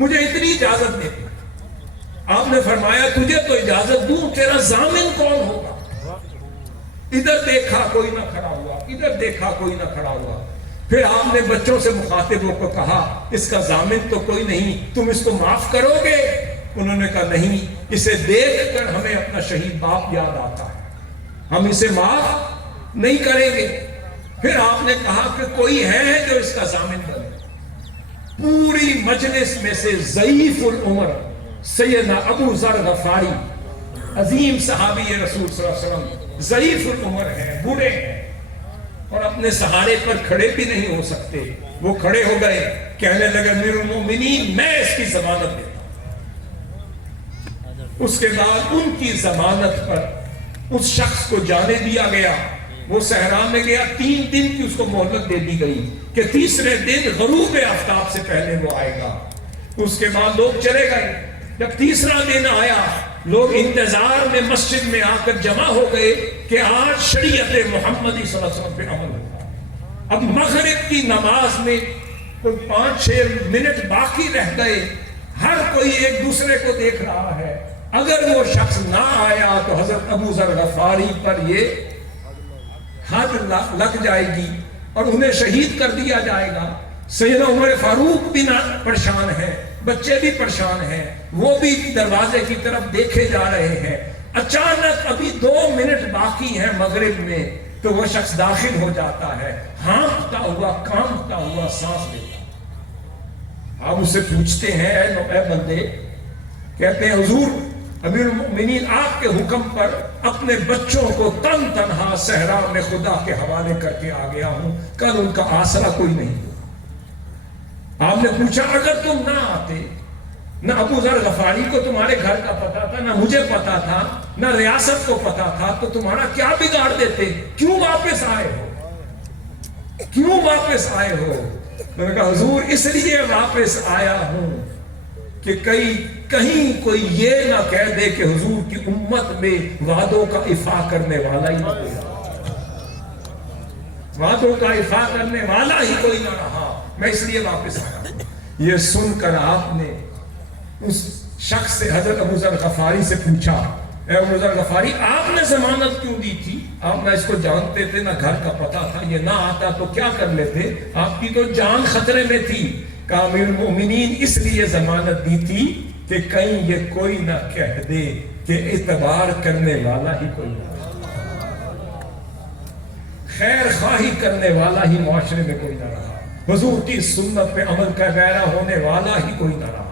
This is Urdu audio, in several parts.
مجھے اتنی اجازت دے دی۔ آپ نے فرمایا تجھے تو اجازت دوں، تیرا ضامن کون ہوگا؟ ادھر دیکھا کوئی نہ کھڑا ہوا، ادھر دیکھا کوئی نہ کھڑا ہوا۔ پھر آپ نے بچوں سے مخاطبوں کو کہا اس کا ضامن تو کوئی نہیں، تم اس کو معاف کرو گے؟ انہوں نے کہا نہیں، اسے دیکھ کر ہمیں اپنا شہید باپ یاد آتا ہے، ہم اسے معاف نہیں کریں گے۔ پھر آپ نے کہا کہ کوئی ہے جو اس کا ضامن بنے؟ پوری مجلس میں سے ضعیف العمر سیدنا ابو ذر غفاری، عظیم صحابی رسول صلی اللہ علیہ وسلم، ضعیف العمر ہیں، بوڑھے ہیں اور اپنے سہارے پر کھڑے بھی نہیں ہو سکتے، وہ کھڑے ہو گئے، کہنے لگے امیر المومنین میں اس کی ضمانت دیتا ہوں۔ اس کے بعد ان کی ضمانت پر اس شخص کو جانے دیا گیا۔ وہ صحرا میں گیا، 3 دن کی اس کو مہلت دے دی گئی کہ تیسرے دن غروب آفتاب سے پہلے وہ آئے گا۔ اس کے بعد لوگ چلے گئے۔ جب تیسرا دن آیا، لوگ انتظار میں مسجد میں آ کر جمع ہو گئے کہ آج شریعت محمدی صلی اللہ علیہ وسلم پہ عمل ہوگا۔ اب مغرب کی نماز میں کوئی 5-6 منٹ باقی رہ گئے، ہر کوئی ایک دوسرے کو دیکھ رہا ہے۔ اگر وہ شخص نہ آیا تو حضرت ابو ذر غفاری پر یہ حد لگ جائے گی اور انہیں شہید کر دیا جائے گا۔ سیدنا عمر فاروق بھی پریشان ہیں، بچے بھی پریشان ہیں، وہ بھی دروازے کی طرف دیکھے جا رہے ہیں۔ اچانک ابھی 2 منٹ باقی ہیں مغرب میں، تو وہ شخص داخل ہو جاتا ہے، ہانپتا ہوا، کانپتا ہوا سانس لیتا۔ آپ اسے پوچھتے ہیں اے بندے، کہتے ہیں حضور امیر المؤمنین آپ کے حکم پر اپنے بچوں کو تن تنہا صحرا میں خدا کے حوالے کر کے آ گیا ہوں، کل ان کا آسرا کوئی نہیں ہوا۔ آپ نے پوچھا اگر تم نہ آتے، نہ ابو ذر غفاری کو تمہارے گھر کا پتا تھا، نہ مجھے پتا تھا، نہ ریاست کو پتا تھا، تو تمہارا کیا بگاڑ دیتے؟ کیوں واپس آئے ہو؟ کیوں واپس آئے ہو؟ میں نے کہا حضور اس لیے واپس آیا ہوں کہ کہیں کوئی یہ نہ کہہ دے کہ حضور کی امت میں وعدوں کا افا کرنے والا ہی نہ رہا، وعدوں کا افا کرنے والا ہی کوئی نہ رہا، میں اس لیے واپس آیا۔ یہ سن کر آپ نے اس شخص سے حضرت ابو ذر غفاری سے پوچھا اے ابو ذر غفاری آپ نے ضمانت کیوں دی تھی؟ آپ نہ اس کو جانتے تھے، نہ گھر کا پتہ تھا، یہ نہ آتا تو کیا کر لیتے؟ آپ کی تو جان خطرے میں تھی۔ کہا امیر المؤمنین اس لیے ضمانت دی تھی کہ کہیں یہ کوئی نہ کہہ دے کہ اعتبار کرنے والا ہی کوئی نہ رہا، خیر خواہی کرنے والا ہی معاشرے میں کوئی نہ رہا، حضور کی سنت پہ عمل کا پیرا ہونے والا ہی کوئی نہ رہا۔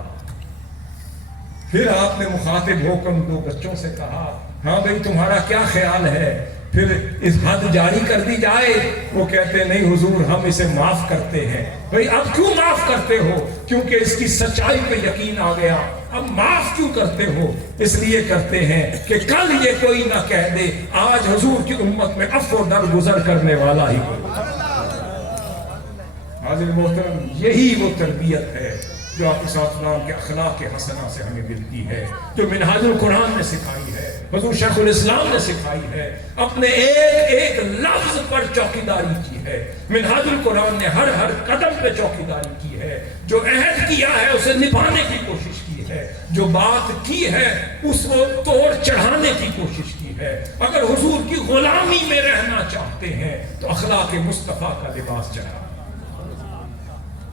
پھر آپ نے مخاطب ہو کر 2 بچوں سے کہا ہاں بھئی تمہارا کیا خیال ہے؟ پھر اس حد جاری کر دی جائے؟ وہ کہتے نہیں حضور ہم اسے معاف کرتے ہیں۔ بھئی اب کیوں معاف کرتے ہو؟ کیونکہ اس کی سچائی پہ یقین آ گیا۔ اب معاف کیوں کرتے ہو؟ اس لیے کرتے ہیں کہ کل یہ کوئی نہ کہہ دے آج حضور کی امت میں عفو درگزر کرنے والا ہی کوئی۔ حاضر محترم، یہی وہ تربیت ہے جو آپ اسلام کے اخلاق حسنہ سے ہمیں ملتی ہے، جو منہاج القرآن نے سکھائی ہے، حضور شیخ الاسلام نے سکھائی ہے، اپنے ایک لفظ پر چوکیداری کی ہے۔ منہاج القرآن نے ہر قدم پہ چوکیداری کی ہے، جو عہد کیا ہے اسے نبھانے کی کوشش کی ہے، جو بات کی ہے اس کو توڑ چڑھانے کی کوشش کی ہے۔ اگر حضور کی غلامی میں رہنا چاہتے ہیں تو اخلاق مصطفیٰ کا لباس چڑھا،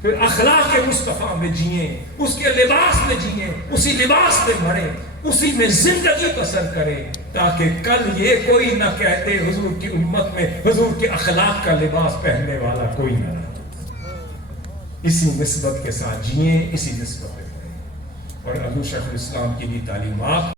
پھر اخلاق مصطفیٰ میں جئیں، اس کے لباس میں جئیں، اسی لباس میں بھریں، اسی میں زندگی بسر کریں، تاکہ کل یہ کوئی نہ کہتے حضور کی امت میں حضور کے اخلاق کا لباس پہننے والا کوئی نہ رہا۔ اسی نسبت کے ساتھ جئیں، اسی نسبت پہ بھریں، اور حضور شیخ الاسلام کی بھی تعلیمات